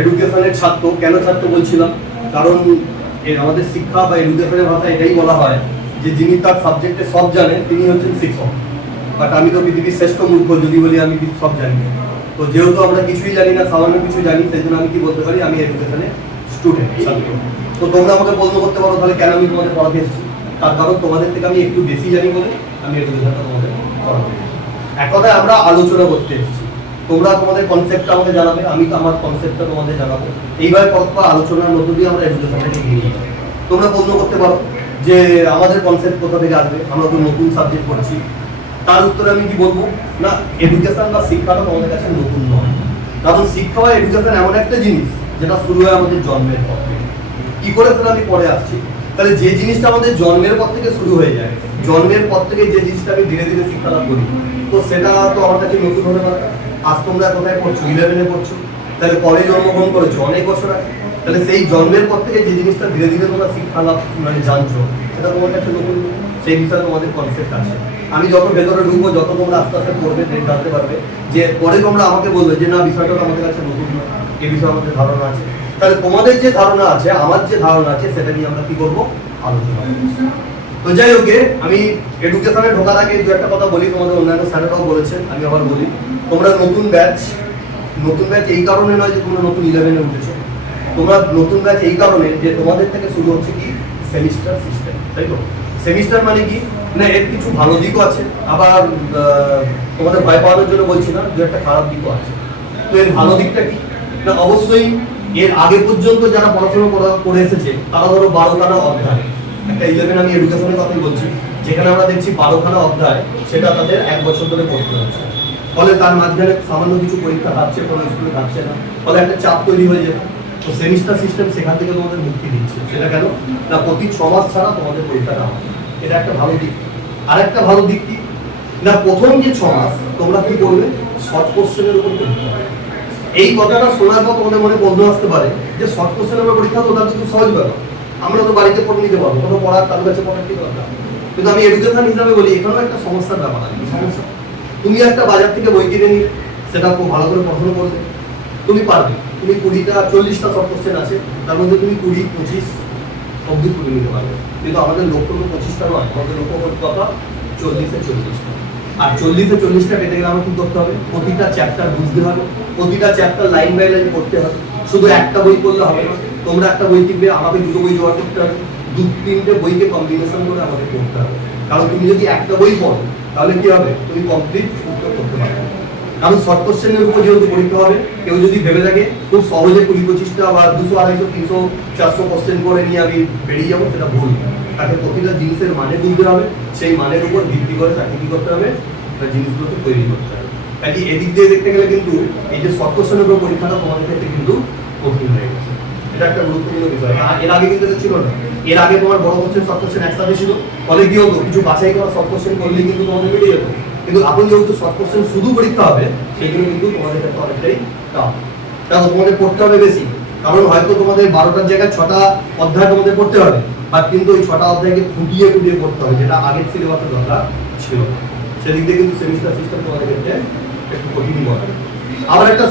এডুকেশনের ছাত্র, কেন ছাত্র বলছিলাম? কারণ আমাদের শিক্ষা বা এডুকেশনের ভাষা এটাই বলা হয় যে যিনি তার সাবজেক্টে সব জানেন, তিনি হচ্ছেন শিক্ষক। বাট আমি তো পৃথিবীর শ্রেষ্ঠ মূর্খ, যদি বলি আমি সব জানি? তো যেহেতু আমরা কিছুই জানি না, সামান্য কিছু জানি সেই জন্য আমি কি বলতে পারি? আমি এডুকেশনে স্টুডেন্ট ছাত্র। তো তোমরা আমাকে প্রশ্ন করতে পারো, তাহলে কেন আমি তোমাদের পড়াতে এসেছি? তার কারণ তোমাদের থেকে আমি একটু বেশি জানি বলে আমি এডুকেশনটা তোমাদের পড়াতে। এক কথায় আমরা আলোচনা করতে এসেছি। তোমরা তোমাদের কনসেপ্টটা আমাকে জানাবে, আমি আমার কনসেপ্টটা তোমাদের জানাব। এইভাবে পরস্পর আলোচনার মধ্য দিয়ে আমরা এডুকেশনটাকে নিয়ে যাব তোমরা প্রশ্ন করতে পারো যে আমাদের কনসেপ্ট কোথা থেকে আসবে, আমরা তো নতুন সাবজেক্ট পড়ছি। তার উত্তরে আমি কি বলব? না এডুকেশন বা শিক্ষাটা তোমাদের কাছে নতুন নয়। কারণ শিক্ষা বা এডুকেশন এমন একটা জিনিস যেটা শুরু হয় আমাদের জন্মের পর থেকে। কি করে সেটা আমি পরে আসছি? তাহলে যে জিনিসটা আমাদের জন্মের পর থেকে শুরু হয়ে যায়, জন্মের পর থেকে যে জিনিসটা আমি ধীরে ধীরে শিক্ষা লাভ করি, তো সেটা তো আমার কাছে নতুন হতে পারে। আজ তোমরা কোথায় পড়ছো? ইলেভেনে পড়ছো? তাহলে কবে জন্মগ্রহণ করেছ অনেক বছর আগে। তাহলে সেই জন্মের পর থেকে যে জিনিসটা ধীরে ধীরে তোমরা শিক্ষা লাভ মানে জানছো, সেটা তোমার কাছে নতুন, সেই বিষয়ে তোমাদের কনসেপ্ট আছে আমি যত ভেতরে ঢুকবো, যত তোমরা আস্তে আস্তে পড়বে জানতে পারবে যে পরে তোমরা আমাকে বলবে যে, না, বিষয়টা আমাদের কাছে নতুন নয়। এ বিষয়ে আমাদের ধারণা আছে। তাহলে তোমাদের যে ধারণা আছে, আমার যে ধারণা আছে, সেটা নিয়ে আমরা কি করব? আলোচনা তো যাই হোক আমি এডুকেশনে ঢোকার আগে দু একটা কথা বলি, তোমাদের অন্যান্য স্যারেরাও বলেছেন, আমি আবার বলি। তোমরা নতুন ব্যাচ নতুন ব্যাচ এই কারণে নয় যে তোমরা নতুন ইলেভেনে উঠেছো। তোমরা নতুন ব্যাচ এই কারণে যে তোমাদের থেকে শুরু হচ্ছে কি? সেমিস্টার সিস্টেম তাই তো? সেমিস্টার মানে কি? না, এর কিছু ভালো দিকও আছে। আবার তোমাদের ভয় পাওয়ানোর জন্য বলছি না, দু একটা খারাপ দিকও আছে। তো এর ভালো দিকটা কি? না, অবশ্যই এর আগে পর্যন্ত যারা পড়াশোনা করে এসেছে, তারা ধরো বারোখানা অধ্যায়। একটা ইলেভেন আমি এডুকেশনের কথাই বলছি। যেখানে আমরা দেখছি বারোখানা অধ্যায়, সেটা তাদের এক বছর ধরে পড়তে হচ্ছে। ফলে তার মাঝখানে সামান্য কিছু পরীক্ষা থাকছে কোনো স্কুলে থাকছে না। ফলে একটা চাপ তৈরি হয়ে যাবে তো সেমিস্টার সিস্টেম সেখান থেকে তোমাদের মুক্তি দিচ্ছে। সেটা কেন? না, প্রতি ছ মাস ছাড়া তোমাদের পরীক্ষাটা হবে। এটা একটা ভালো দিক। আর একটা ভালো দিক কি? না, প্রথম যে ছ মাস, তোমরা কি করবে? শর্ট কোশ্চেনের উপর পরীক্ষা। এই কথাটা শোনার পর তোমাদের মনে বন্ধ আসতে পারে যে শর্ট কোশ্চেনের উপর পরীক্ষা তো ওটা তো খুব সহজ ব্যাপার। আমরা তো বাড়িতে পড়ে নিতে পারব, কোনো পড়ার তার কাছে পড়ার কি দরকার? কিন্তু আমি এডুকেশন হিসাবে বলি, এখানেও একটা সমস্যার ব্যাপার আছে। সমস্যা। তুমি একটা বাজার থেকে বই কিনে নিয়ে সেটা খুব ভালো করে পড়াশোনা করবে তুমি পারবে। তুমি কুড়িটা, চল্লিশটা সব কোশ্চেন আছে। তার মধ্যে তুমি কুড়ি, পঁচিশ অব্দি করে নিতে পারবে। কিন্তু আমাদের লক্ষ্য তো পঁচিশটা নয়, আমাদের লক্ষ্য করতে কথা চল্লিশে চল্লিশটা। আর চল্লিশে চল্লিশটা পেতে গেলে আমাকে কি করতে হবে? প্রতিটা চ্যাপ্টার বুঝতে হবে। প্রতিটা চ্যাপ্টার লাইন বাই লাইন পড়তে হবে। শুধু একটা বই পড়লে হবে না। তোমরা একটা বই কিনবে, আমাকে দুটো বই জোগাড় করতে হবে। দু তিনটে বইকে কম্বিনেশন করে আমাকে পড়তে হবে। কারণ তুমি যদি একটা বই পড়ো তাহলে কি হবে? তুমি কমপ্লিট উত্তর করতে পারবে। কারণ শর্ট কোশ্চেনের উপর যেহেতু পরীক্ষা হবে, কেউ যদি ভেবে থাকে, খুব সহজে কুড়ি পঁচিশটা বা দুশো, আড়াইশো, তিনশো, চারশো কোশ্চেন করে নিয়ে আমি বেরিয়ে যাব, সেটা ভুল। তাকে প্রতিটা জিনিসের মানে বুঝতে হবে, সেই মানের উপর ভিত্তি করে তাকে কি করতে হবে জিনিসগুলোকে তৈরি করতে হবে। কাজে এদিক দিয়ে দেখতে গেলে কিন্তু এই যে শর্ট কোশ্চেনের উপর পরীক্ষাটা তোমাদের ক্ষেত্রে কিন্তু কঠিন হয়ে গেছে। এটা একটা গুরুত্বপূর্ণ বিষয়। আর এর আগে কিন্তু ছিল না। এর আগে তোমার বড় কোশ্চেন শর্ট কোশ্চেন একসাথে ছিল। ফলে কি হতো? কিছু বাছাই করা শর্ট কোশ্চেন করলে কিন্তু তোমাদের বেরিয়ে যেত। কিন্তু এখন যেহেতু শর্ট কোশ্চেন শুধু পরীক্ষা হবে সেই জন্য কিন্তু তোমাদের ক্ষেত্রে অনেকটাই টাফ দেখো তোমাদের পড়তে হবে বেশি। কারণ হয়তো তোমাদের বারোটার জায়গায় ছটা অধ্যায় তোমাদের পড়তে হবে। আর কিন্তু ওই ছটা অধ্যায়কে ফুটিয়ে ফুটিয়ে পড়তে হবে, যেটা আগের সিলেবাসের দরকার ছিল। সেদিক দিয়ে কিন্তু সেমিস্টার সিস্টেম তোমাদের ক্ষেত্রে একটু কঠিনই বলা। আবার একটা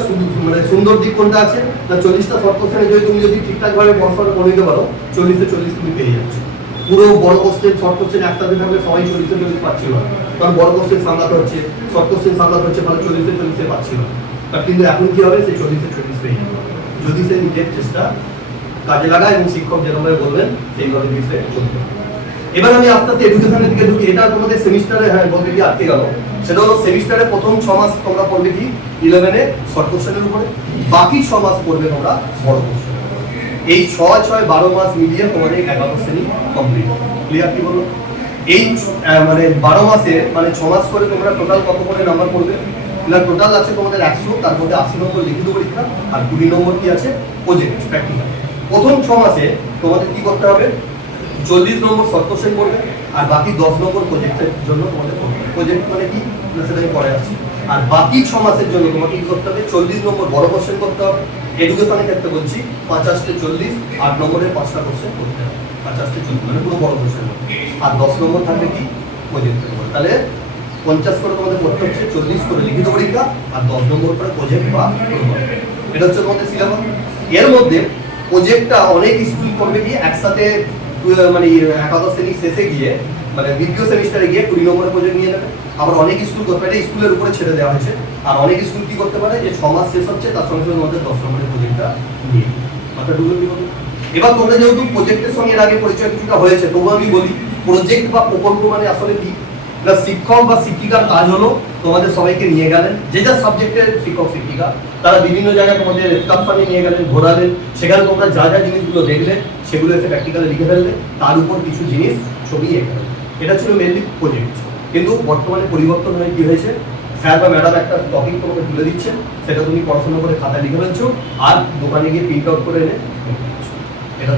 মানে সুন্দর দিক কোনটা আছে? না, চল্লিশটা শর্ট কোশ্চেনে যদি তুমি যদি ঠিকঠাক ভাবে পড়াশোনা করে নিতে পারো, চল্লিশে চল্লিশ তুমি পেয়ে যাচ্ছ। পুরো বড় কোশ্চেন শর্ট কোশ্চেন একসাথে থাকলে সবাই চল্লিশে চল্লিশ পাচ্ছিল না। কারণ বড় কোশ্চেন সামলাতে হচ্ছে শর্ট কোশ্চেন সামলাতে হচ্ছে ফলে চল্লিশে চল্লিশে পাচ্ছিল না। কিন্তু এখন কি হবে? সেই চল্লিশে চল্লিশ পেয়ে যাবে। যদি সে নিজের চেষ্টা কাজে লাগায় এবং শিক্ষক যেরকমভাবে বলবেন, সেইভাবে বিষয়ে চলতে এবার আমি আস্তে আস্তে এডুকেশনের দিকে ঢুকি। এটা তোমাদের সেমিস্টারে হ্যাঁ বলতে কি আটকে গেল। সেটা হলো সেমিস্টারে প্রথম ছ মাস তোমরা পড়বে কি? ইলেভেনে শর্ট কোশ্চেনের উপরে। বাকি ছ মাস পড়বে তোমরা বড় কোশ্চেন এই ছয় ছয়, বারো মাস মিলিয়ে তোমাদের এগারো শ্রেণি কমপ্লিট ক্লিয়ার কি বলো? এই মানে বারো মাসে মানে ছ মাস করে তোমরা টোটাল কত করে নাম্বার পড়বে না টোটাল আছে তোমাদের একশো, তার মধ্যে আশি নম্বর লিখিত পরীক্ষা আর কুড়ি নম্বর কি আছে? প্রজেক্ট প্র্যাকটিক্যাল প্রথম ছ মাসে তোমাদের কি করতে হবে? চল্লিশ নম্বর শর্ট কোশ্চেন পড়বে আর বাকি দশ নম্বর প্রজেক্টের জন্য তোমাদের প্রজেক্ট মানে কি? সেটা পরে আসছি। আর বাকি ছ মাসের জন্য তোমাকে কি করতে হবে? চল্লিশ নম্বর বড় কোশ্চেন করতে হবে। এডুকেশনের ক্ষেত্রে বলছি পঞ্চাশটে চল্লিশ, আট নম্বরের পাঁচটা কোশ্চেন করতে হবে। পঞ্চাশটে চল্লিশ মানে পুরো বড় কোশ্চেন আর দশ নম্বর থাকবে কি? প্রজেক্টের উপর। তাহলে পঞ্চাশ করে তোমাদের পড়তে হচ্ছে, চল্লিশ করে লিখিত পরীক্ষা, আর দশ নম্বর করে প্রজেক্ট বা এটা হচ্ছে তোমাদের সিলেবাস এর মধ্যে প্রজেক্টটা অনেক স্কুল করবে কি একসাথে মানে একাদশ শ্রেণি শেষে গিয়ে মানে দ্বিতীয় সেমিস্টারে গিয়ে কুড়ি নম্বরের প্রজেক্ট নিয়ে নেবে। আবার অনেক স্কুল করতে পারে স্কুলের উপরে ছেড়ে দেওয়া হয়েছে। আর অনেক স্কুল কি করতে পারে যে ছ মাস শেষ হচ্ছে, তার সঙ্গে সঙ্গে আমাদের দশ নম্বরের প্রজেক্টটা নিয়ে কি এবার তোমরা যেহেতু প্রজেক্টের সঙ্গে এর আগে পরিচয় কিছুটা হয়েছে তবু আমি বলি প্রজেক্ট বা প্রকল্প মানে আসলে কি? না, শিক্ষক বা শিক্ষিকার কাজ হলো তোমাদের সবাইকে নিয়ে গেলেন, যে যা সাবজেক্টের শিক্ষক, শিক্ষিকা, তারা বিভিন্ন জায়গায় তোমাদের এক্সকারশনে নিয়ে গেলেন, ঘোরালেন, সেখানে তোমরা যা যা জিনিসগুলো দেখলে, সেগুলো এসে প্র্যাকটিক্যালে লিখে ফেললে, তার উপর কিছু জিনিস ছবি এঁকে। এটা ছিল মেনলি প্রজেক্ট কিন্তু বর্তমানে পরিবর্তন হয়ে কি হয়েছে? স্যার বা ম্যাডাম একটা টপিক তোমাকে তুলে দিচ্ছে, সেটা তুমি পড়াশোনা করে খাতায় লিখে ফেলছো, আর দোকানে গিয়ে প্রিন্ট আউট করে এনে এটা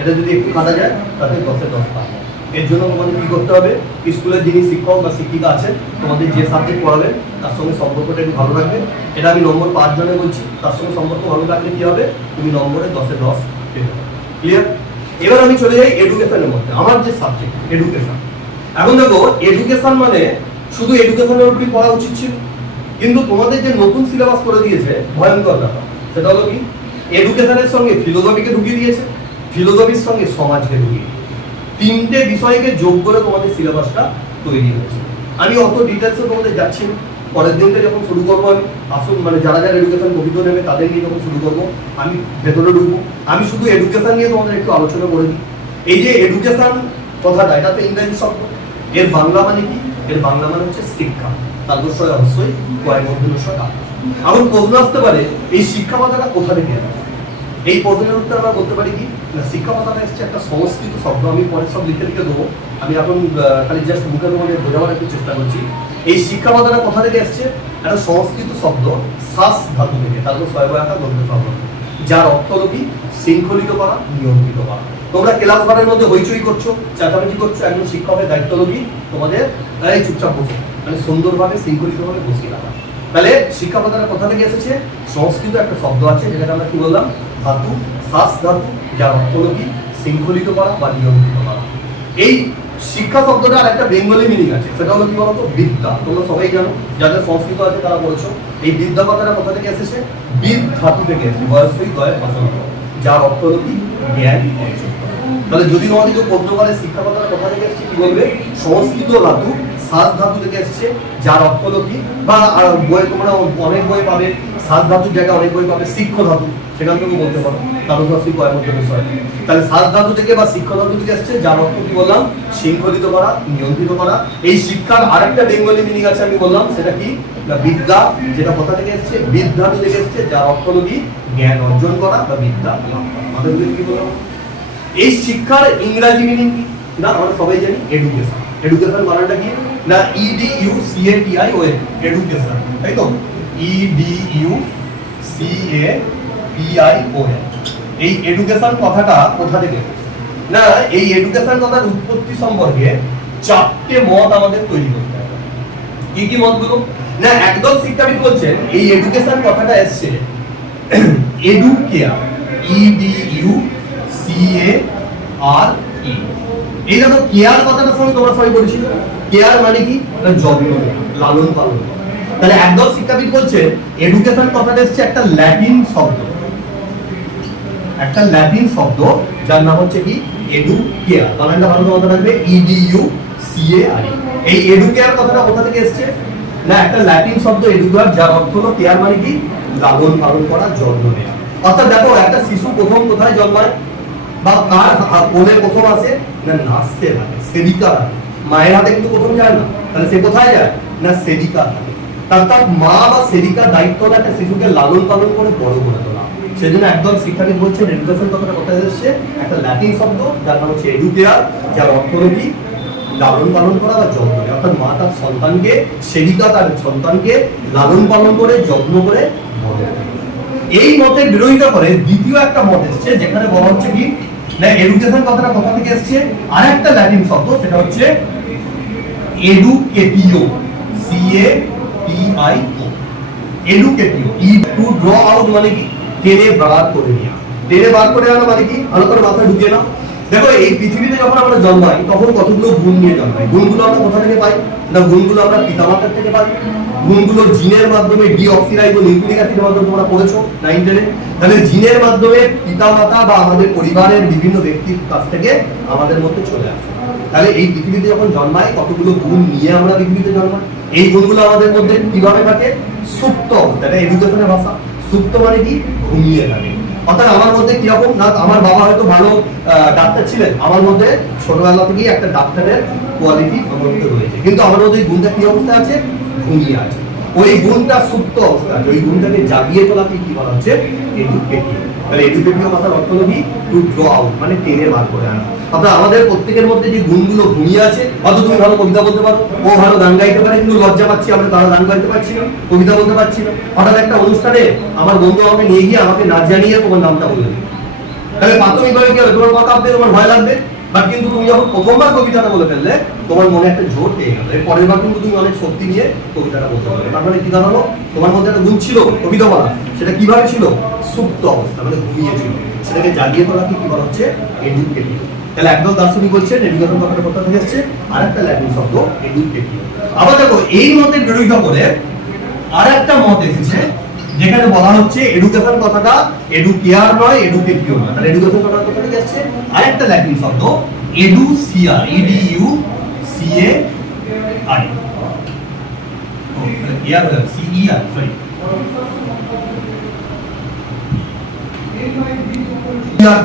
এটা যদি একটু কাটা যায়, তাতে দশে দশ পাওয়া এর জন্য তোমাদের কী করতে হবে? স্কুলের যিনি শিক্ষক বা শিক্ষিকা আছেন, তোমাদের যে সাবজেক্ট পড়াবেন, তার সঙ্গে সম্পর্কটা একটু ভালো রাখবে। এটা আমি নম্বর পাঁচ জনে বলছি, তার সঙ্গে সম্পর্ক ভালো রাখলে কী হবে? তুমি নম্বরে দশে দশ যাবে। ক্লিয়ার এবার আমি চলে যাই এডুকেশনের মধ্যে, আমার যে সাবজেক্ট এডুকেশন এখন দেখো এডুকেশন মানে শুধু এডুকেশনের উপরই পড়া উচিত ছিল। কিন্তু তোমাদের যে নতুন সিলেবাস করে দিয়েছে, ভয়ঙ্কর ব্যাপার। সেটা হলো কি? এডুকেশনের সঙ্গে ফিলোসফিকে ঢুকিয়ে দিয়েছে ফিলোসফির সঙ্গে সমাজকে ঢুকিয়ে তিনটে বিষয়কে যোগ করে তোমাদের সিলেবাসটা তৈরি হয়েছে। আমি অত ডিটেলসে তোমাদের যাচ্ছি না। পরের দিনটা যখন শুরু করব, আমি আসুন মানে যারা যারা এডুকেশন প্রকৃত নেবে, তাদের নিয়ে যখন শুরু করব, আমি ভেতরে ঢুকবো। আমি শুধু এডুকেশন নিয়ে তোমাদের একটু আলোচনা করে দিই। এই যে এডুকেশন কথাটা, এটা তো ইংরেজি শব্দ। এর বাংলা মানে কি? এর বাংলা মানে হচ্ছে শিক্ষা। তারপর অবশ্যই কয়েক মধ্যে এখন প্রশ্ন আসতে পারে, এই শিক্ষা কথাটা কোথা থেকে এলো? এই প্রশ্নের উত্তর আমরা বলতে পারি কি? শিক্ষা কথাটা এসছে একটা সংস্কৃত শব্দ। আমি পরে সব লিখে লিখে দেবো। আমি এখন খালি জাস্ট মুখের মধ্যে বোঝাবার একটু চেষ্টা করছি। এই শিক্ষা কথাটা কোথা থেকে এসছে? একটা সংস্কৃত শব্দ, শ্বাস ধাতু থেকে। তারপর ছয় বয়াটা বলতে পারব যার অর্থ হলো কি? শৃঙ্খলিত করা, নিয়ন্ত্রিত করা। তোমরা ক্লাস ঘরের মধ্যে হইচই করছ, চেঁচামেচি করছ, একজন শিক্ষকের দায়িত্ব কি? তোমাদের, এই চুপচাপ বসে। মানে সুন্দরভাবে, শৃঙ্খলিতভাবে বসিয়ে রাখা। তাহলে শিক্ষা কথাটা কোথা থেকে এসেছে? সংস্কৃত একটা শব্দ আছে, যেটাকে আমরা কি বললাম? ধাতু, শ্বাস ধাতু। যার অর্থ কি? শৃঙ্খলিত করা বা নিয়ন্ত্রিত করা। এই শিক্ষা শব্দটা আর একটা বেঙ্গলি মিনিং আছে, সেটা হলো কি বলতো? বিদ্যা। তোমরা সবাই জানো, যাদের সংস্কৃত আছে তারা বলছো, এই বিদ্যা কথাটা কোথা থেকে এসেছে? বিদ ধাতু থেকে এসেছে বয়সই দয়ের যার অর্থ হলো কি? জ্ঞান তাহলে যদি তোমাদের কেউ পদ্ম পারে শিক্ষা কথাটা কোথা থেকে এসেছে, কি বলবে? সংস্কৃত ধাতু শ্বাস ধাতু থেকে এসেছে, যার অর্থ হলো কি? বা বই তোমরা অনেক বই পাবে শ্বাস ধাতুর জায়গায় অনেক বই পাবে শিক্ষ ধাতু। সেখান বলতে পারো। তার উদাসী বিষয় তাহলে শ্বাস ধাতু থেকে বা শিক্ষ ধাতু থেকে এসেছে যার অর্থ কি বললাম? শৃঙ্খলিত করা, নিয়ন্ত্রিত করা। এই শিক্ষার আরেকটা বেঙ্গলি মিনিং আছে আমি বললাম, সেটা কি? না বিদ্যা, যেটা কথা থেকে এসেছে? বিদ্যাতু থেকে এসেছে, যার অর্থ হলো কি? জ্ঞান অর্জন করা বা বিদ্যা আমাদের কি বললাম? এই শিক্ষার ইংরাজি মিনিং কি? না, আমরা সবাই জানি এডুকেশন এডুকেশন মানেটা কি? না E D U C A T I O education তাই তো? E D U C A এই এডুকেশন কথাটা কোথা থেকে? না, এই এডুকেশন কথার উৎপত্তি সম্পর্কে চারটে মত আমাদের তৈরি করতে হবে। কি কি মতগুলো? না, একদল শিক্ষাবিদ বলছেন, এই এডুকেশন কথাটা এসছে এডু care E D U C A R E এই দেখো কেয়ার কথাটার সঙ্গে তোমরা সবাই পরিচিত কেয়ার মানে কি? যত্ন লালন পালন তাহলে একদল শিক্ষাবিদ বলছে এডুকেশন কথাটা এসছে একটা ল্যাটিন শব্দ। একটা ল্যাটিন শব্দ, যার নাম হচ্ছে কি? এডু কেয়ার বানানটা ভালো মতো রাখবে ইডিইউ সি এ আর এই এডু কেয়ার কথাটা কোথা থেকে এসেছে? না, একটা ল্যাটিন শব্দ এডুকেয়ার যার অর্থ হলো কেয়ার মানে কি? লালন পালন করা যত্ন নেওয়া অর্থাৎ দেখো, একটা শিশু প্রথম কোথায় জন্মায় বা কার কোলে প্রথম আসে? না, নাচতে সেবিকার হাতে মায়ের হাতে কিন্তু প্রথম যায় না। তাহলে সে কোথায় যায়? না সেবিকার হাতে তার মা বা সেবিকার দায়িত্ব একটা শিশুকে লালন পালন করে বড় করে তোলা। সেজন্য একদম শিক্ষাবিদ বলছেন এডুকেশন কথাটা কোথায় এসেছে? একটা ল্যাটিন শব্দ, যার নাম হচ্ছে এডুকেয়ার যার অর্থ কি? লালন পালন করা বা যত্ন নেওয়া। অর্থাৎ মা তার সন্তানকে, সেবিকা তার সন্তানকে লালন পালন করে, যত্ন করে এই মতের বিরোধিতা করে দ্বিতীয় একটা মত এসছে, যেখানে বলা হচ্ছে কি? না এডুকেশন কথাটা কোথা থেকে এসছে? আর একটা ল্যাটিন শব্দ, সেটা হচ্ছে এডুকেটিও সি এ টি আই এডুকেটিও ই টু ড্র আউট মানে কি? টেনে বার করে নেওয়া টেনে বার করে আনা মানে কি? ভালো করে মাথায় ঢুকিয়ে নাও। দেখো, এই পৃথিবীতে যখন আমরা জন্মাই, তখন কতগুলো গুণ নিয়ে জন্মাই? গুণগুলো আমরা কোথা থেকে পাই? না, গুণগুলো আমরা পিতামাতার থেকে পাই? গুণগুলো জিনের মাধ্যমে ডিঅক্সিরাইবো নিউক্লিক অ্যাসিডের মাধ্যমে তোমরা পড়েছো নাইন টেনে তাহলে জিনের মাধ্যমে পিতামাতা বা আমাদের পরিবারের বিভিন্ন ব্যক্তির কাছ থেকে আমাদের মধ্যে চলে আসে। তাহলে এই পৃথিবীতে যখন জন্মাই, কতগুলো গুণ নিয়ে আমরা পৃথিবীতে জন্মাই? এই গুণগুলো আমাদের মধ্যে কীভাবে থাকে? সুপ্ত এটা এডুকেশনের ভাষা। সুপ্ত মানে কি ঘুমিয়ে থাকে। অর্থাৎ আমার মধ্যে কীরকম না, আমার বাবা হয়তো ভালো ডাক্তার ছিলেন, আমার মধ্যে ছোটবেলা থেকেই একটা ডাক্তারের কোয়ালিটি আমার মধ্যে রয়েছে কিন্তু আমার মধ্যে ওই গুণটা কি অবস্থা আছে? ঘুমিয়ে আছে। ওই গুণটা সুপ্ত অবস্থা আছে। ওই গুণটাকে জাগিয়ে তোলাকে কি বলা হচ্ছে? এডুকেটিভ তাহলে এডুকেটিভ কথার অর্থ হলো কি? টু ড্র আউট মানে টেনে বার করে আনা। অর্থাৎ আমাদের প্রত্যেকের মধ্যে যে গুণগুলো ঘুমিয়ে আছে হয়তো তুমি ভালো কবিতা বলতে পারো, ও ভালো গান গাইতে পারে, কিন্তু লজ্জা পাচ্ছি আমরা, তারা গান গাইতে পারছি না, কবিতা বলতে পারছি না। হঠাৎ একটা অনুষ্ঠানে আমার বন্ধু আমাকে নিয়ে গিয়ে আমাকে নাচ জানিয়ে তোমার নামটা বলে দিল তাহলে প্রাথমিকভাবে কি হবে? তোমার কথা হবে তোমার ভয় লাগবে? বাট কিন্তু তুমি যখন প্রথমবার কবিতাটা বলে ফেললে, তোমার মনে একটা জোর পেয়ে গেল। পরের বার কিন্তু তুমি অনেক শক্তি নিয়ে কবিতাটা বলতে পারবে। তার মানে কি দাঁড়াল তোমার মধ্যে একটা গুণ ছিল, কবিতা বলা। সেটা কীভাবে ছিল? সুপ্ত অবস্থা মানে ঘুমিয়ে ছিল। সেটাকে জাগিয়ে তোলাকে কি বলা হচ্ছে? এডুকেটিভ তাহলে একদল দার্শনিক বলছেন এডুকেশন কথাটা কোথা থেকে এসছে আর একটা ল্যাটিন শব্দ এডুকেটিভ আবার দেখো, এই মতের বিরোধিতা করে আর একটা মত এসেছে, যেখানে বলা হচ্ছে এডুকেশন কথাটা এডুকেয়ার নয় এডুকেটিভ নয়। তাহলে এডুকেশন কথাটা কোথা থেকে আসছে? আরেকটা ল্যাটিন শব্দ এডুসিয়ার E D U C A I R C E R sorry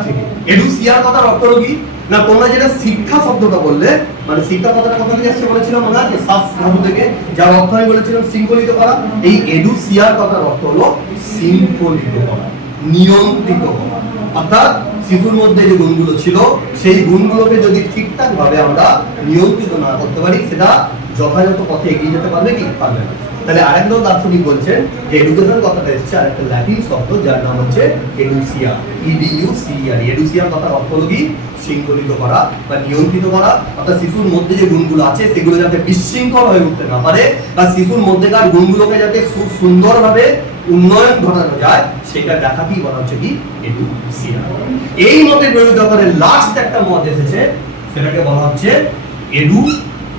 থেকে। এডুসিয়ার কথার অর্থ কি? না, তোমরা যেটা শিক্ষা শব্দটা বললে মানে শিক্ষা কথাটা কথা থেকে আসছে বলেছিলাম আমরা? যে শ্বাস ধাতু থেকে, যার অর্থ আমি বলেছিলাম শৃঙ্খলিত করা। এই এডুসিয়ার কথার অর্থ হলো শৃঙ্খলিত করা, নিয়ন্ত্রিত করা। অর্থাৎ শিশুর মধ্যে যে গুণগুলো ছিল, সেই গুণগুলোকে যদি ঠিকঠাক ভাবে আমরা নিয়ন্ত্রিত না করতে পারি, সেটা যথাযথ পথে এগিয়ে যেতে পারবে কি? পারবে না। তাহলে আরেকজন দার্শনিক বলছেন যে এডুকেশন কথাটা এসেছে, আরেকটা ল্যাটিন শব্দ, যার নাম হচ্ছে এডুসিয়া ইডিইউ সিআর এডুসিয়া কথার অর্থ হলো কি? শৃঙ্খলিত করা বা নিয়ন্ত্রিত করা। অর্থাৎ শিশুর মধ্যে যে গুণগুলো আছে, সেগুলো যাতে বিশৃঙ্খল হয়ে উঠতে না পারে বা শিশুর মধ্যেকার গুণগুলোকে যাতে খুব সুন্দরভাবে উন্নয়ন ঘটানো যায়, সেটা দেখাতেই বলা হচ্ছে কি? এডুসিয়া এই মতের বিরোধিতা করে লাস্ট একটা মত এসেছে, সেটাকে বলা হচ্ছে এডু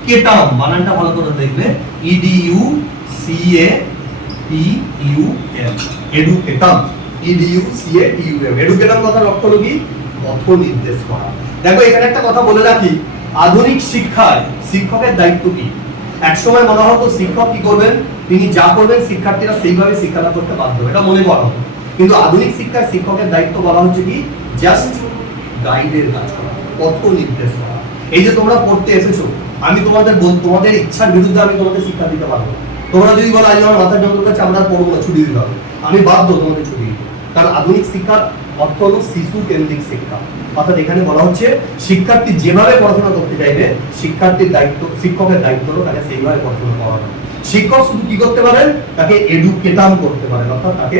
কেটাম বানানটা ভালো করে দেখবে। E D U C A T U M এডুকেটাম E D U C A T U M এডুকেটাম কথার অর্থ হলো কি? পথ নির্দেশ করা। দেখো, এখানে একটা কথা বলে রাখি। আধুনিক শিক্ষায় শিক্ষকের দায়িত্ব কি? মনে হতো শিক্ষক কি করবেন? তিনি যা করবেন শিক্ষার্থীরা সেইভাবে শিক্ষালাভ করতে বাধ্য এটা মনে করা হতো। কিন্তু আধুনিক শিক্ষায় শিক্ষকের দায়িত্ব বলা হচ্ছে কি? জাস্ট গাইডের কাজ করা পথ নির্দেশ করা। এই যে তোমরা পড়তে এসেছ, আমি তোমাদের তোমাদের ইচ্ছার বিরুদ্ধে আমি তোমাদের শিক্ষা দিতে পারব না। তোমরা যদি বলো, আজ আমার মাথার যন্ত্র কাছে আমরা পড়ব না, ছুটি দিতে হবে। আমি বাধ্য তোমাদের ছুটি দিতে। কারণ আধুনিক শিক্ষার অর্থ হলো শিশু কেন্দ্রিক শিক্ষা। অর্থাৎ এখানে বলা হচ্ছে, শিক্ষার্থী যেভাবে পড়াশোনা করতে চাইবে, শিক্ষার্থীর দায়িত্ব, শিক্ষকের দায়িত্ব হলো তাকে সেইভাবে পড়াশোনা করানো। শিক্ষক শুধু কি করতে পারেন? তাকে এডুকেটাম করতে পারেন, অর্থাৎ তাকে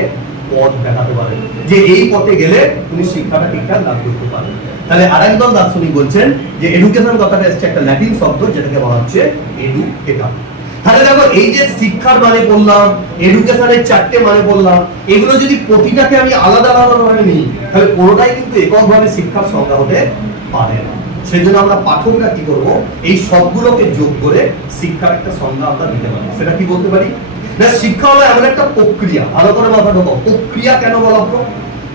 পথ দেখাতে পারেন। যে এই পথে গেলে তুমি শিক্ষাটা ঠিকঠাক লাভ করতে পারবে তাহলে আর আরেকদল দার্শনিক বলছেন যে এডুকেশন কথাটা এসছে একটা ল্যাটিন শব্দ, যেটাকে বলা হচ্ছে এডুকেটাম তাহলে দেখো, এই যে শিক্ষার মানে বললাম এডুকেশনের চারটে মানে বললাম, এগুলো যদি প্রতিটাকে আমি আলাদা আলাদা ভাবে নিই, তাহলে কোনোটাই কিন্তু এককভাবে শিক্ষার সংজ্ঞা হতে পারে না। সেই জন্য আমরা পাঠকরা কি করব? এই সবগুলোকে যোগ করে শিক্ষার একটা সংজ্ঞা আমরা দিতে পারি। সেটা কি বলতে পারি? না, শিক্ষা হলো এমন একটা প্রক্রিয়া। ভালো করে মাথা ঢোকাও। প্রক্রিয়া কেন বলা হলো?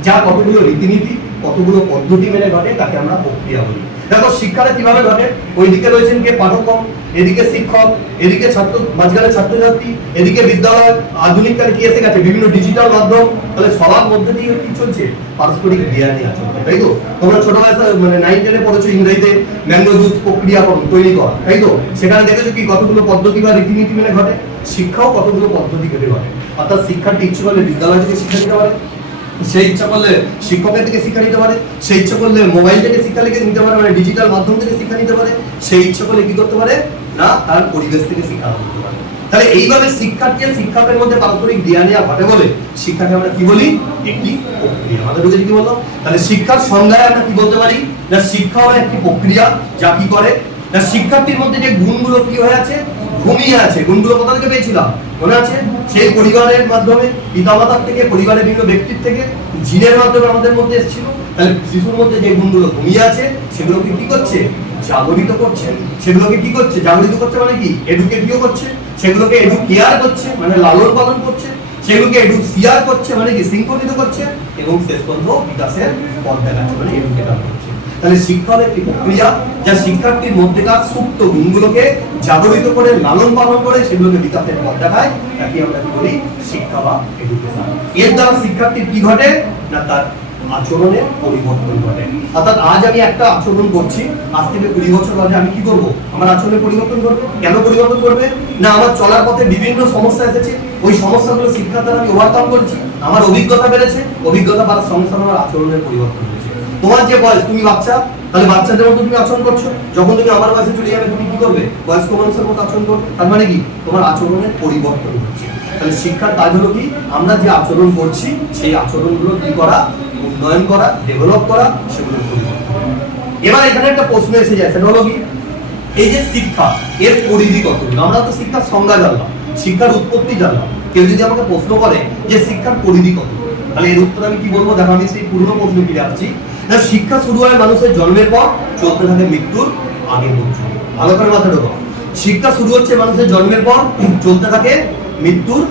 যা কতগুলো রীতিনীতি, কতগুলো পদ্ধতি মেনে ঘটে, তাকে আমরা প্রক্রিয়া বলি। দেখো শিক্ষাটা কীভাবে ঘটে ওইদিকে রয়েছেন কে? পাঠকগণ। এদিকে শিক্ষক, এদিকে ছাত্র, মাঝখানে ছাত্রছাত্রী, এদিকে বিদ্যালয়। আধুনিক কালে কি এসে গেছে বিভিন্ন ডিজিটাল মাধ্যম। তাহলে সবার মধ্যে দিয়ে কি চলছে? পারস্পরিক জ্ঞান নেওয়া চলছে তাই তো? তোমরা ছোট বয়সে মানে নাইন টেনে পড়েছো ইংরেজিতে ম্যাঙ্গো জুস প্রক্রিয়াকরণ, তৈরি করা, তাই তো? সেখানে দেখেছ কি কতগুলো পদ্ধতি বা রীতিনীতি মেনে ঘটে? শিক্ষাও কতগুলো পদ্ধতি মেনে ঘটে। অর্থাৎ শিক্ষার্থী ইচ্ছে করলে বিদ্যালয় থেকে শিক্ষা দিতে পারে। সে ইচ্ছা করলে শিক্ষকের থেকে শিক্ষা নিতে পারে সে ইচ্ছা করলে মোবাইল থেকে শিক্ষা লিখে নিতে পারে মানে ডিজিটাল মাধ্যম থেকে শিক্ষা নিতে পারে সে ইচ্ছা করলে কি করতে পারে? না, তার পরিবেশ থেকে শিক্ষা করতে পারে। তাহলে এইভাবে শিক্ষার্থী আর শিক্ষকের মধ্যে পারস্পরিক দেয়া নেওয়া ঘটে বলে, শিক্ষাকে আমরা কি বলি? একটি প্রক্রিয়া। আমাদের বুঝে কি বলল তাহলে শিক্ষার সংজ্ঞায় আমরা কি বলতে পারি? না শিক্ষা হলো একটি প্রক্রিয়া, যা কি করে? তা শিক্ষার্থীর মধ্যে যে গুণগুলো কি হয়ে আছে? ঘুমিয়ে আছে। গুণগুলো কোথা থেকে পেয়েছিলাম? মনে আছে? সেই পরিবারের মাধ্যমে, পিতামাতার থেকে, পরিবারের বিভিন্ন ব্যক্তির থেকে, জিনের মাধ্যমে আমাদের মধ্যে এসেছিল। তাহলে শিশুর মধ্যে যে গুণগুলো ঘুমিয়ে আছে, সেগুলোকে কি করছে? জাগরিত করছে। সেগুলোকে কি করছে? জাগরিত করছে মানে কি? এডুকেটিও করছে। সেগুলোকে এডু কেয়ার করছে মানে লালন পালন করছে। সেগুলোকে এডু সিয়ার করছে মানে কি? শৃঙ্খলিত করছে। এবং শেষ পর্যন্ত বিকাশের পথ দেখাচ্ছে মানে এডুকেটার করছে। তাহলে শিক্ষা হলো একটি প্রক্রিয়া যা শিক্ষার্থীর মধ্যেকার সুপ্ত গুণগুলোকে জাগরিত করে, লালন পালন করে, সেগুলোকে বিকাশের পথ দেখায় তাকে আমরা কি বলি শিক্ষা বা এডুকেশন এর দ্বারা শিক্ষার্থীর কি ঘটে না তার আচরণের পরিবর্তন ঘটে? অর্থাৎ আজ আমি একটা আচরণ করছি, আজ থেকে কুড়ি বছর বাদে আমি কি করব? আমার আচরণের পরিবর্তন করবে কেন পরিবর্তন করবে না আমার চলার পথে বিভিন্ন সমস্যা এসেছে, ওই সমস্যাগুলো শিক্ষার দ্বারা আমি ওভারকাম করছি, আমার অভিজ্ঞতা বেড়েছে, অভিজ্ঞতা বাড়ার সঙ্গে আমার আচরণের পরিবর্তন তোমার যে বয়স, তুমি বাচ্চা? তাহলে বাচ্চাদের মতো তুমি আচরণ করছ? যখন তুমি আমার কাছে চলে যাবে, তুমি কি করবে? বয়স্ক মানুষের মতো আচরণ করবে? তার মানে কি? তোমার আচরণের পরিবর্তন হচ্ছে। তাহলে শিক্ষার কাজ হলো কি? আমরা যে আচরণ করছি, সেই আচরণগুলো কি করা? উন্নয়ন করা ডেভেলপ করা, সেগুলো এবার এখানে একটা প্রশ্ন এসে যায়, সেটা হলো কি? এই যে শিক্ষা, এর পরিধি কতটুকু আমরা তো শিক্ষার সংজ্ঞা জানলাম, শিক্ষার উৎপত্তি জানলাম। কেউ যদি আমাকে প্রশ্ন করে যে শিক্ষার পরিধি কত? তাহলে এর উত্তর আমি কি বলব? দেখো, আমি সেই পুরনো প্রশ্ন ফিরে আসছি। না, শিক্ষা শুরু হয় মানুষের জন্মের পর, চলতে থাকে মৃত্যুর আগে পর্যন্ত ভালো করে মাথা ঢোকাও শিক্ষা শুরু হচ্ছে মানুষের জন্মের পর, চলতে থাকে মৃত্যুর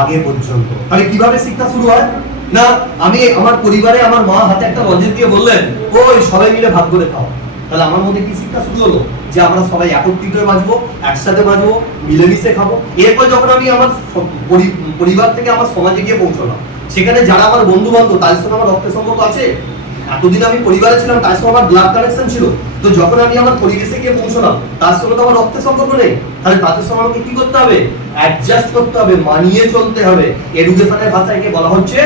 আগে পর্যন্ত। তাহলে কীভাবে শিক্ষা শুরু হয়? না, আমি আমার পরিবারে আমার মা হাতে একটা লজেন্স দিয়ে বললেন, ওই সবাই মিলে ভাগ করে খাও। তাহলে আমার মধ্যে কি শিক্ষা শুরু হলো? যে আমরা সবাই একত্রিত হয়ে বাঁচবো, একসাথে বাঁচবো, মিলেমিশে খাব। এরপর যখন আমি আমার পরিবার থেকে আমার সমাজে গিয়ে পৌঁছলাম, সেখানে যারা আমার বন্ধু বান্ধব তাদের সঙ্গে আমার রক্তের সম্পর্ক আছে? এতদিন আমি পরিবারে ছিলাম, তার সঙ্গে আমার ব্লাড কানেকশন ছিল। তো যখন আমি আমার পরিবেশে গিয়ে পৌঁছলাম, তার সঙ্গে তো আমার রক্তের সম্পর্ক নেই। তাহলে তাদের সঙ্গে আমাকে কি করতে হবে? অ্যাডজাস্ট করতে হবে, মানিয়ে চলতে হবে। এডুকেশনের ভাষায় কি বলা হচ্ছে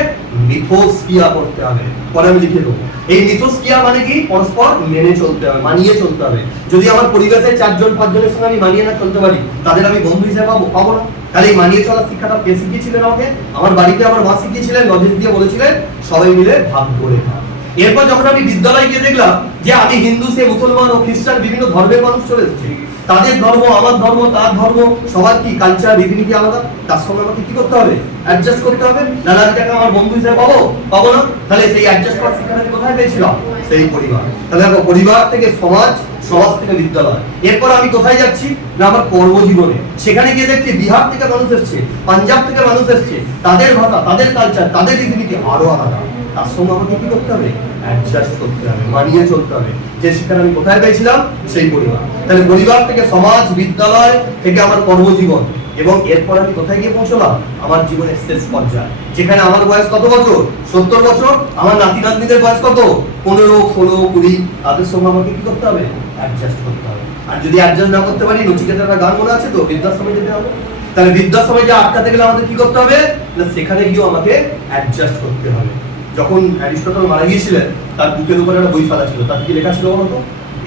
মিথস্ক্রিয়া করতে হবে। পরে আমি লিখে দেবো। এই মিথস্ক্রিয়া মানে কি? পরস্পর মেনে চলতে হবে, মানিয়ে চলতে হবে। যদি আমার পরিবেশে চারজন, পাঁচজনের সঙ্গে আমি মানিয়ে না চলতে পারি, তাদের আমি বন্ধু হিসেবে পাবো পাবো না। তাহলে এই মানিয়ে চলার শিক্ষাটা কে শিখিয়েছিলেন আমাকে? আমার বাড়িতে আমার মা শিখিয়েছিলেন নজর দিয়ে বলেছিলেন, সবাই মিলে ভাগ করে খাও। এরপর যখন আমি বিদ্যালয়ে গিয়ে দেখলাম যে আমি হিন্দু, সে মুসলমান ও খ্রিস্টান বিভিন্ন ধর্মের মানুষ চলে এসেছে। তাদের ধর্ম, আমার ধর্ম, তার ধর্ম, সবার কি কালচার রীতিনীতি আলাদা? তার সঙ্গে আমাকে কি করতে হবে? অ্যাডজাস্ট করতে হবে? নাহলে আমি তাকে আমার বন্ধু হিসেবে পাবো পাবো না? তাহলে সেই অ্যাডজাস্ট করার শিক্ষাটা কোথায় পেয়েছিলাম? সেই পরিবার। তাহলে দেখো, পরিবার থেকে সমাজ সমাজ থেকে বিদ্যালয়। এরপর আমি কোথায় যাচ্ছি? না, আমার কর্মজীবনে। সেখানে গিয়ে দেখছি বিহার থেকে মানুষ এসছে, পাঞ্জাব থেকে মানুষ এসছে। তাদের ভাষা, তাদের কালচার তাদের রীতিনীতি আরও আলাদা। তার সঙ্গে আমাকে কি করতে হবে? অ্যাডজাস্ট করতে হবে, মানিয়ে চলতে হবে। যে শিক্ষা আমি কোথায় পেয়েছিলাম সেই পরিবার। তাহলে পরিবার থেকে সমাজ, বিদ্যালয় থেকে আমার কর্মজীবন এবং এরপর আমি কোথায় গিয়ে পৌঁছলাম? আমার জীবনের শেষ পর্যায়ে। যেখানে আমার বয়স কত বছর? সত্তর বছর। আমার নাতি নাতনিদের বয়স কত? পনেরো, ষোলো, কুড়ি। তাদের সঙ্গে আমাকে কি করতে হবে? অ্যাডজাস্ট করতে হবে। আর যদি অ্যাডজাস্ট না করতে পারি, নচিকেতার একটা গান মনে আছে তো? বৃদ্ধাশ্রমে যেতে হবে। তাহলে বৃদ্ধাশ্রমে যে আটকাতে গেলে আমাদের কি করতে হবে? না, সেখানে গিয়েও আমাকে অ্যাডজাস্ট করতে হবে। যখন অ্যারিস্টটল মারা গিয়েছিলেন, তার বুকের উপরে একটা বই ফেলা ছিল। তার কি লেখা ছিল বলতো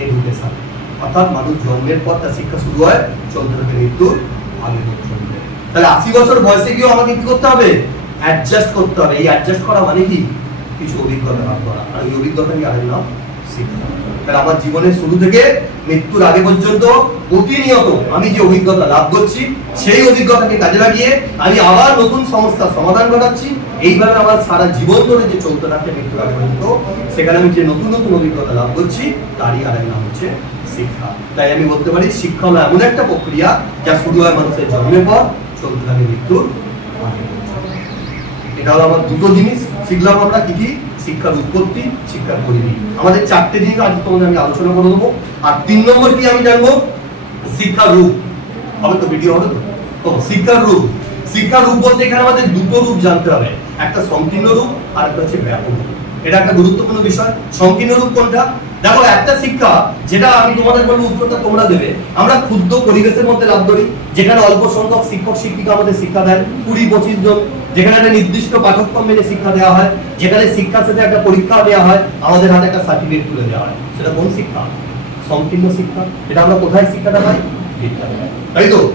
এডুকেশন অর্থাৎ মানুষ জন্মের পর তার শিক্ষা শুরু হয় চলতে থাকে মৃত্যুর আগে তাহলে আশি বছর বয়সে গিয়েও আমাকে কি করতে হবে? অ্যাডজাস্ট করতে হবে। এই অ্যাডজাস্ট করা মানে কি? কিছু অভিজ্ঞতা লাভ করা। আর এই অভিজ্ঞতা কি আরেক নাম শিক্ষা তাহলে আমার জীবনের শুরু থেকে মৃত্যুর আগে পর্যন্ত প্রতিনিয়ত আমি যে অভিজ্ঞতা লাভ করছি, সেই অভিজ্ঞতাকে কাজে লাগিয়ে আমি আবার নতুন সমস্যার সমাধান ঘটাচ্ছি এইভাবে আমার সারা জীবন ধরে যে চলতে থাকে মৃত্যু পর্যন্ত সেখানে আমি যে নতুন নতুন অভিজ্ঞতা লাভ করছি, তারই আরেক নাম হচ্ছে শিক্ষা। তাই আমি বলতে পারি, শিক্ষা হলো এমন একটা প্রক্রিয়া যা শুরু হয় মানুষের জন্মের পর চলতে থাকে মৃত্যুর এটা হলো আমার দুটো জিনিস, শিখলাম আমরা কি কি? শিক্ষার উৎপত্তি, শিক্ষার পরিধি। আমাদের চারটে দিক আজ তোমাদের আমি আলোচনা করে দেবো। আর তিন নম্বর কি আমি জানব? শিক্ষার রূপ। হবে তো ভিডিও হবে তো শিক্ষার রূপ। শিক্ষার রূপ বলতে এখানে আমাদের দুটো রূপ জানতে হবে। একটা সংকীর্ণ রূপ আর একটা হচ্ছে ব্যাপক এটা একটা গুরুত্বপূর্ণ বিষয়। সংকীর্ণ রূপ কোনটা? দেখো, একটা শিক্ষা যেটা আমি তোমাদের বলব, উত্তরটা তোমরা দেবে। আমরা ক্ষুদ্র পরিবেশের মধ্যে লাভ করি, যেখানে অল্প সংখ্যক শিক্ষক, শিক্ষিকা আমাদের শিক্ষা দেন কুড়ি, পঁচিশ জন। যেখানে একটা নির্দিষ্ট পাঠ্যক্রম মেনে শিক্ষা দেওয়া হয়। যেখানে শিক্ষার সাথে একটা পরীক্ষা দেওয়া হয়। আমাদের হাতে একটা সার্টিফিকেট তুলে দেওয়া হয়। সেটা কোন শিক্ষা? সংকীর্ণ শিক্ষা। এটা আমরা কোথায় শিক্ষাটা পাই। তাই তো?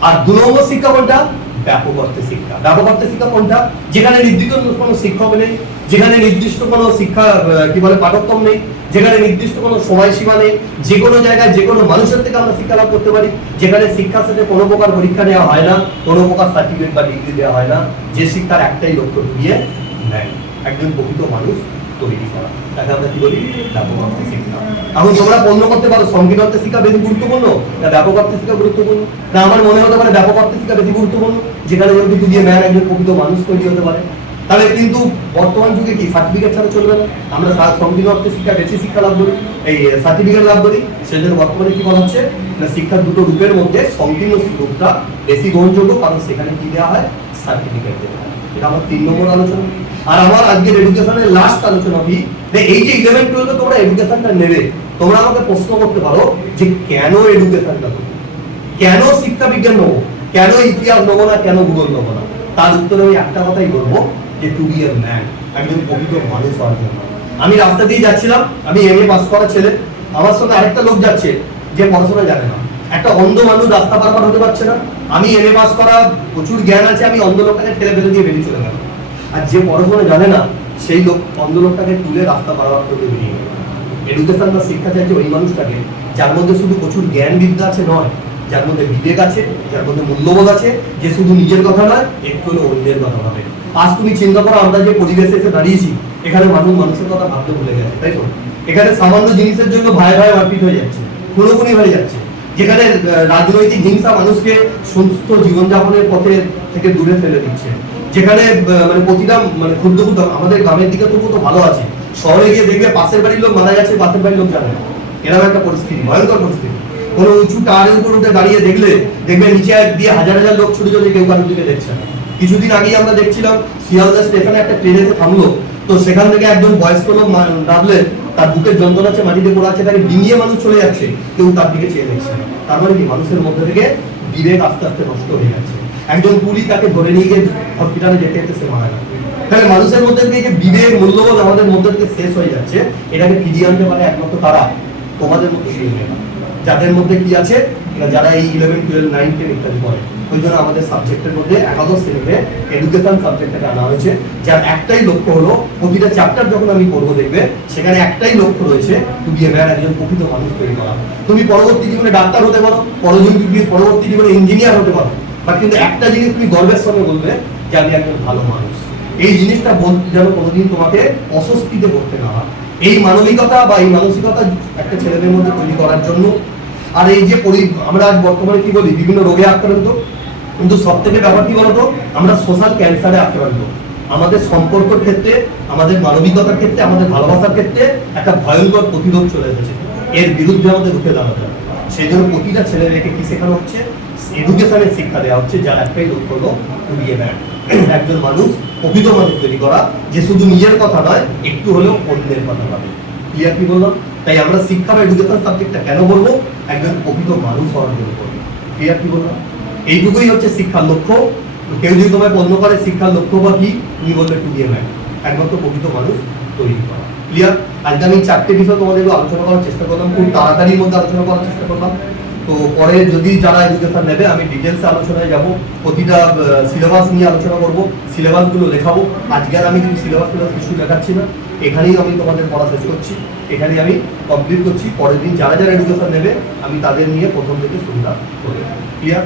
আর দু নম্বর শিক্ষা কোনটা? ব্যাপক অর্থে শিক্ষা। ব্যাপক অর্থে শিক্ষা কোনটা? যেখানে নির্দিষ্ট কোনো শিক্ষক নেই, যেখানে নির্দিষ্ট কোনো শিক্ষা কি বলে, পাঠক্রম নেই, যেখানে নির্দিষ্ট কোনো সময়সীমা নেই, যে কোনো জায়গায় যে কোনো মানুষের থেকে আমরা শিক্ষা লাভ করতে পারি। যেখানে শিক্ষার সাথে কোনো প্রকার পরীক্ষা নেওয়া হয় না, কোনো প্রকার সার্টিফিকেট বা ডিগ্রি দেওয়া হয় না, যে শিক্ষার একটাই লক্ষ্য দিয়ে নেয়। একজন প্রকৃত মানুষ তৈরি করা। তাকে আমরা কি বলি? ব্যাপক অর্থে শিক্ষা এখন তোমরা পণ্য করতে পারো সংগীত অর্থে শিক্ষা বেশি গুরুত্বপূর্ণ না ব্যাপক অর্থে শিক্ষা গুরুত্বপূর্ণ? না, আমার মনে হতে পারে ব্যাপক অর্থে শিক্ষা বেশি গুরুত্বপূর্ণ, যেখানে যেহেতু দিয়ে ম্যান একজন প্রকৃত মানুষ তৈরি হতে পারে। তাহলে কিন্তু বর্তমান যুগে কি সার্টিফিকেট ছাড়া চলবে না? আমরা সংবিধান অর্থে শিক্ষা, বেশি শিক্ষা লাভ করি, এই সার্টিফিকেট লাভ করি। সেই জন্য বর্তমানে কি বলা হচ্ছে? না, শিক্ষার দুটো রূপের মধ্যে সংকীর্ণ রূপটা বেশি গ্রহণযোগ্য, কারণ সেখানে কি দেওয়া হয়? সার্টিফিকেট দেওয়া হয়। এটা আমার তিন নম্বর আলোচনা। আর আমার আজকের এডুকেশনের লাস্ট আলোচনা কি যে এই যে ইলেভেন টুয়েলভে তোমরা এডুকেশনটা নেবে, তোমরা আমাকে প্রশ্ন করতে পারো যে কেন এডুকেশনটা নেব কেন শিক্ষা বিজ্ঞান নেব? কেন ইতিহাস নেব না? কেন ভূগোল নেব না? তার উত্তরে আমি একটা কথাই বলব যে টু বি এ ম্যান একজন প্রকৃত মানুষ হওয়ার জন্য। আমি রাস্তা দিয়ে যাচ্ছিলাম, আমি এম এ পাস করা ছেলে। আমার সঙ্গে আরেকটা লোক যাচ্ছে, যে পড়াশোনা জানে না। একটা অন্ধ মানুষ রাস্তা পারাপার হতে পারছে না। আমি এম এ পাস করা প্রচুর জ্ঞান আছে, আমি অন্ধ লোকটাকে ঠেলে ফেলে দিয়ে বেরিয়ে চলে গেলাম। আর যে পড়াশোনা জানে না, সেই লোক অন্ধ লোকটাকে তুলে রাস্তা পারাপার করে বেরিয়ে গেল। এডুকেশন বা শিক্ষা চাইছে ওই মানুষটাকে, যার মধ্যে শুধু প্রচুর জ্ঞান বিদ্যা আছে নয়, যার মধ্যে বিবেক আছে, যার মধ্যে মূল্যবোধ আছে, যে শুধু নিজের কথা নয়, একটু হলেও অন্যের কথা ভাবে। আজ তুমি চিন্তা করো, আমরা যে পরিবেশে এসে দাঁড়িয়েছি, এখানে মানুষ মানুষের কথা ভাবতে ভুলে গেছে, তাই তো? এখানে সামান্য জিনিসের জন্য ভাই ভাই মারপিট হয়ে যাচ্ছে, খুনোখুনি হয়ে যাচ্ছে। যেখানে রাজনৈতিক হিংসা মানুষকে সুস্থ জীবনযাপনের পথে থেকে দূরে ফেলে দিচ্ছে। যেখানে মানে প্রতিটা মানে ক্ষুদ্র ক্ষুদ্র, আমাদের গ্রামের দিকে তবু তো ভালো আছে। শহরে গিয়ে দেখবে পাশের বাড়ির লোক মারা যাচ্ছে, পাশের বাড়ির লোক জানে এরকম একটা পরিস্থিতি, ভয়ঙ্কর পরিস্থিতি। কোনো উঁচু টাওয়ারের উপর উঠে দাঁড়িয়ে দেখলে, দেখবে নিচে দিয়ে হাজার হাজার লোক ছুটে চলে, কেউ কারোর দিকে দেখছে না। কিছুদিন আগেই আমরা দেখছিলাম, শিয়ালদা স্টেশনে একটা ট্রেন এসে থামলো। তো সেখান থেকে একজন বয়স্ক লোক নামলে, তার বুকের যন্ত্রণা আছে মাটিতে পড়ে আছে, তাকে ডিঙিয়ে মানুষ চলে যাচ্ছে, কেউ তার দিকে চেয়ে দেখছে। তার মানে কি? মানুষের মধ্যে থেকে বিবেক আস্তে আস্তে নষ্ট হয়ে যাচ্ছে। একজন পুলিশ তাকে ধরে নিয়ে গিয়ে হসপিটালে যেতে যেতে সে মারা গেল। তাহলে মানুষের মধ্যে থেকে যে বিবেক, মূল্যবোধ আমাদের মধ্যে থেকে শেষ হয়ে যাচ্ছে, এটাকে ফিরিয়ে আনতে পারে একমাত্র তারা। তোমাদের মতো সেই যাদের মধ্যে কি আছে? যারা এই ইলেভেন টুয়েলভ নাইন টেন ইত্যাদি পড়ে ওই জন্য আমাদের সাবজেক্টের মধ্যে একাদশ শ্রেণীতে এডুকেশন সাবজেক্টটাকে আনা হয়েছে, যার একটাই লক্ষ্য হলো, প্রতিটা চ্যাপ্টার যখন আমি পড়ব দেখবে, সেখানে একটাই লক্ষ্য রয়েছে তুমি এবার একজন প্রকৃত মানুষ তৈরি করা। তুমি পরবর্তী জীবনে ডাক্তার হতে পারো পরবর্তী পরবর্তী জীবনে ইঞ্জিনিয়ার হতে পারো। বাট কিন্তু একটা জিনিস তুমি গর্বের সঙ্গে বলবে যে আমি একজন ভালো মানুষ। এই জিনিসটা যেন কোনোদিন তোমাকে অস্বস্তিতে করতে না হয়। এই মানবিকতা বা এই মানসিকতা একটা ছেলেদের মধ্যে তৈরি করার জন্য। আর এই যে আমরা আজ বর্তমানে কি বলি বিভিন্ন রোগে আক্রান্ত। কিন্তু সব থেকে ব্যাপার কি বলতো? আমরা সোশ্যাল ক্যান্সারে আক্রান্ত। আমাদের সম্পর্কের ক্ষেত্রে, আমাদের মানবিকতার ক্ষেত্রে, আমাদের ভালোবাসার ক্ষেত্রে একটা ভয়ঙ্কর প্রতিরোধ চলে এসেছে। এর বিরুদ্ধে আমাদের রুখে দাঁড়াতে হবে। সেই জন্য প্রতিটা ছেলে মেয়েকে কি শেখানো হচ্ছে? এডুকেশনের শিক্ষা দেওয়া হচ্ছে, যার একটাই লক্ষ্য হলো উড়িয়ে ব্যান্ড একজন মানুষ প্রকৃত মানুষ তৈরি করা, যে শুধু নিজের কথা নয়, একটু হলেও অন্যের কথা ভাবে। ক্লিয়ার কি বললাম? তাই আমরা শিক্ষা বা এডুকেশন সাবজেক্টটা কেন বলব? একজন প্রকৃত মানুষ হওয়ার জন্য বলব। ক্লিয়ার কি বললাম? এইটুকুই হচ্ছে শিক্ষার লক্ষ্য। কেউ যদি তোমায় পণ্য করে, শিক্ষার লক্ষ্য বা কি? তুমি বলবে টু দিয়ে ম্যান একমাত্র প্রকৃত মানুষ তৈরি করা। ক্লিয়ার আজকে আমি চারটে বিষয় তোমাদের আলোচনা করার চেষ্টা করলাম। খুব তাড়াতাড়ির মধ্যে আলোচনা করার চেষ্টা করলাম। তো পরে যদি যারা এডুকেশন নেবে, আমি ডিটেলসে আলোচনায় যাব। প্রতিটা সিলেবাস নিয়ে আলোচনা করব। সিলেবাসগুলো লেখাবো। আজকে আর আমি কিন্তু সিলেবাসগুলো কিছু লেখাচ্ছি না। এখানেই আমি তোমাদের পড়া শেষ করছি। এখানেই আমি কমপ্লিট করছি। পরের দিন যারা যারা এডুকেশন নেবে, আমি তাদের নিয়ে প্রথম থেকে শুরুটা করে ক্লিয়ার